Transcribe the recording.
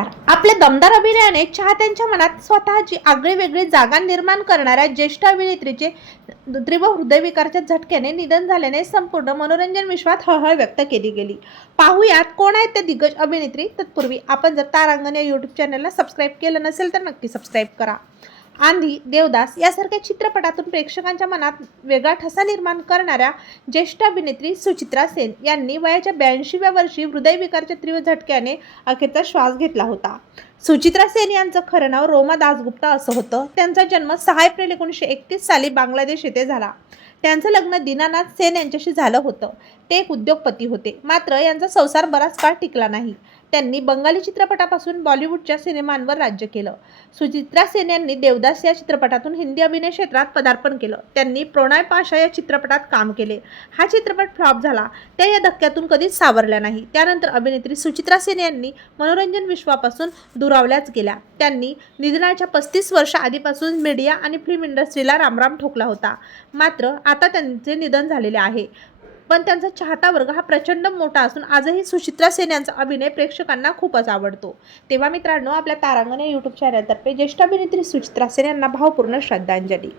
नमस्कार आपल्या दमदार अभिनयाने चाहत्यांच्या मनात स्वतःची आगळी वेगळी जागा निर्माण करणाऱ्या ज्येष्ठ अभिनेत्रीचे तीव्र हृदयविकारच्या झटक्याने निधन झाल्याने संपूर्ण मनोरंजन विश्वात हळहळ व्यक्त केली गेली. पाहूयात कोण आहेत त्या दिग्गज अभिनेत्री. तत्पूर्वी आपण जर तारांगण या यूट्यूब चॅनलला सबस्क्राईब केलं नसेल तर नक्की सबस्क्राईब करा. आंधी देवदास यासारख्या चित्रपटातून प्रेक्षकांच्या मनात वेगळा ठसा निर्माण करणाऱ्या ज्येष्ठ अभिनेत्री सुचित्रा सेन यांनी वयाच्या ब्याऐंशीव्या वर्षी हृदयविकारच्या तीव्र झटक्याने अखेरचा श्वास घेतला होता. सुचित्रा सेन यांचं खरं नाव रोमा दासगुप्ता असं होतं. त्यांचा जन्म सहा एप्रिल एकोणीसशे एकतीस साली बांगलादेश येथे झाला. त्यांचं लग्न दीनानाथ सेन यांच्याशी झालं होतं. ते एक उद्योगपती होते. मात्र यांचा संसार बराच काळ टिकला नाही. त्यांनी बंगाली चित्रपटापासून बॉलिवूडच्या सिनेमांवर राज्य केलं. सुचित्रा सेन यांनी देवदास या चित्रपटातून हिंदी अभिनय क्षेत्रात पदार्पण केलं. त्यांनी प्रणय पाशा या चित्रपटात काम केले. हा चित्रपट फ्लॉप झाला. त्या या धक्क्यातून कधीच सावरल्या नाही. त्यानंतर अभिनेत्री सुचित्रा सेन यांनी मनोरंजन विश्वापासून दुरावल्याच गेल्या. त्यांनी निधनाच्या पस्तीस वर्ष आधीपासून मीडिया आणि फिल्म इंडस्ट्रीला रामराम ठोकला होता. मात्र आता त्यांचे निधन झालेले आहे. पण त्यांचा चाहता वर्ग हा प्रचंड मोठा असून आजही सुचित्रा सेन यांचा अभिनय प्रेक्षकांना खूपच आवडतो. तेव्हा मित्रांनो आपल्या तारांगण या यूट्यूब चॅनलतर्फे ज्येष्ठ अभिनेत्री सुचित्रा सेन यांना भावपूर्ण श्रद्धांजली.